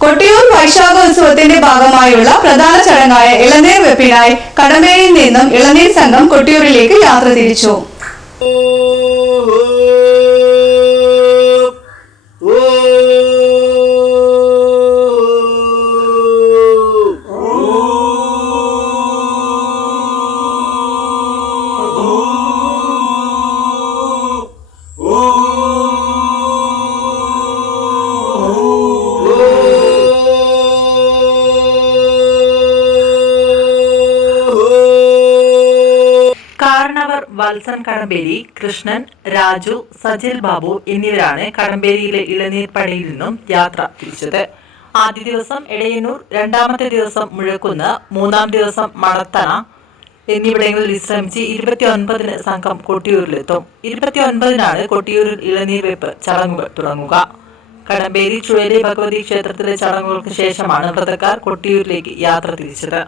കൊട്ടിയൂർ വൈശാഖോത്സവത്തിന്റെ ഭാഗമായുള്ള പ്രധാന ചടങ്ങായ ഇളനീർ വെപ്പിനായി കടമേയിൽ നിന്നും ഇളനീർ സംഘം കൊട്ടിയൂരിലേക്ക് യാത്ര തിരിച്ചു. കാരണവർ വത്സൻ കടമ്പേരി കൃഷ്ണൻ രാജു സജിൽ ബാബു എന്നിവരാണ് കടമ്പേരിയിലെ ഇളനീർപ്പടിയിൽ നിന്നും യാത്ര തിരിച്ചത്. ആദ്യ ദിവസം എടയന്നൂർ രണ്ടാമത്തെ ദിവസം മുഴക്കുന്ന് മൂന്നാം ദിവസം മണത്തണ എന്നിവിടങ്ങളിൽ വിശ്രമിച്ച് ഇരുപത്തി ഒൻപതിന് സംഘം കൊട്ടിയൂരിലെത്തും. ഇരുപത്തി ഒൻപതിനാണ് കൊട്ടിയൂരിൽ ഇളനീർ വെപ്പ് ചടങ്ങുകൾ തുടങ്ങുക. കടമ്പേരി ചുഴലി ഭഗവതി ക്ഷേത്രത്തിലെ ചടങ്ങുകൾക്ക് ശേഷമാണ് വ്രതക്കാർ കൊട്ടിയൂരിലേക്ക് യാത്ര തിരിച്ചത്.